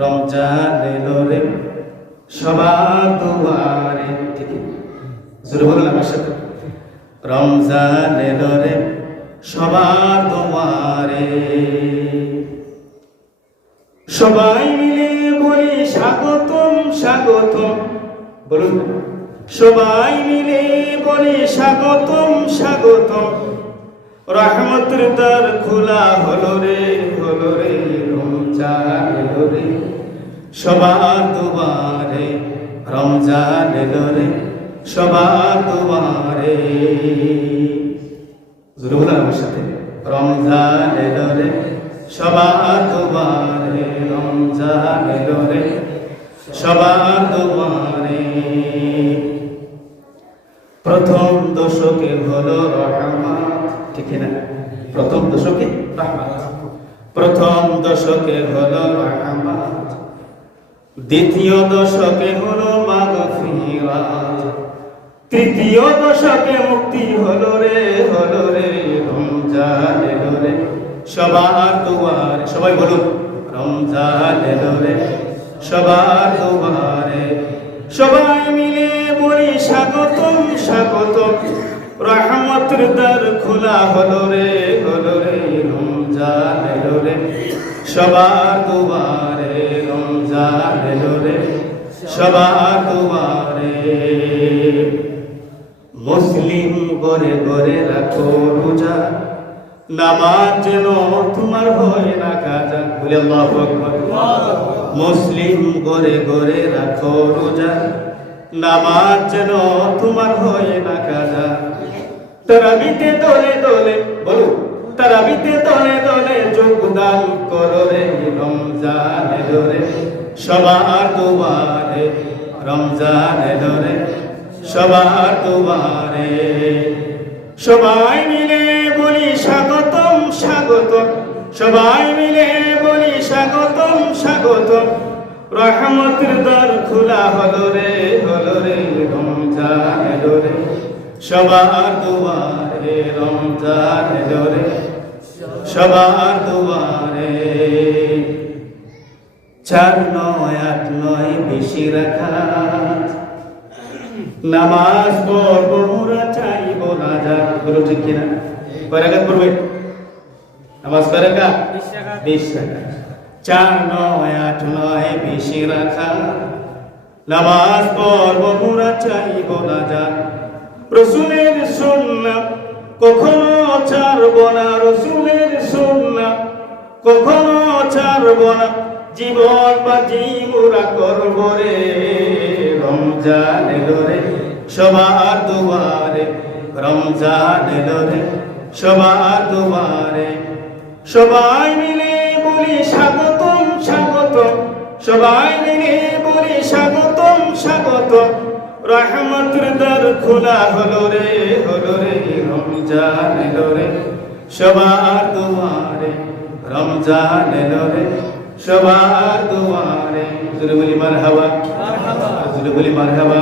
রমজান এলো রে সবার দুয়ারে, ঠিক জোরে বলুন আমার সাথে, রমজান এলো রে সবার দুয়ারে। সবাই মিলে বলি স্বাগতম স্বাগতম, বলুন সবাই মিলে বলি স্বাগতম স্বাগতম, রহমতের দ্বার খোলা হলো রে রমজান এলো রে সবার দুয়ারে, রমজান এলো রে সবার দুয়ারে। জোরে বলুন আমার সাথে, রমজান এলো রে সবার দুয়ারে, রমজান এলো রে সবার দুয়ারে। প্রথম দশকে হলো রহমত, ঠিক না? প্রথম দশকে রহমত, প্রথম দশকে হলো রহমত, দ্বিতীয় দশকে হলো মাগফিরাত, তৃতীয় দশকে মুক্তি হলো রে রমজান এলো রে সবার দুয়ারে। সবাই বলুন রমজান এলো রে সবার দুয়ারে। সবাই মিলে বলি স্বাগতম স্বাগতম, রহমতের দ্বার খোলা হলো রে রমজান এলো রে সবার দুয়ারে, রমজান এলো রে সবার দুয়ারে। মুসলিম ঘরে ঘরে রাখো রোজা, নামাজ যেন তোমার হয় না কাজা, বলে আল্লাহু আকবার। মুসলিম ঘরে ঘরে রাখো রোজা, নামাজ যেন তোমার হয় না কাজা। তারাবিতে দলে দলে, বলো তারাবিতে দলে দলে যোগদান করো রে রমজান এলো রে সবার দুয়ারে, রমজান এলো রে সবার দুয়ারে। সবাই মিলে বলি স্বাগতম স্বাগতম, সবাই মিলে বলি স্বাগতম স্বাগতম, রহমতের দ্বার খোলা হলো রে রমজান এলো রে সবার দুয়ারে, রমজান এলো রে সবার দুয়ারে। 4, 9, 8, 9 বেশি রাখাত, নামাজ পড়বো মোরা চাইব না যাক, বলো ঠিক কিনা? কয় রাকাত পড়বে নামাজ? কয় রাকাত? 20 রাকাত। 4, 9, 8, 9 বেশি রাখাত, নামাজ পড়বো মোরা চাইব না যাক। রসুলের সুন্নাত কখনো ছাড়ব না, রসুলের সুন্নাত কখনো ছাড়ব না, জীবন বাজি মোরা করব রে রমজান এলো রে সবার দুয়ারে, রমজান এলো রে সবার দুয়ারে। সবাই মিলে বলি স্বাগতম স্বাগতম, সবাই মিলে বলি স্বাগতম স্বাগতম, রহমতের দ্বার খোলা হলো রে রমজান এলো রে সবার দুয়ারে, রমজান এলো রে সবার দুয়ারে। জোরে বলি মারহাবা, জোরে বলি মারহাবা।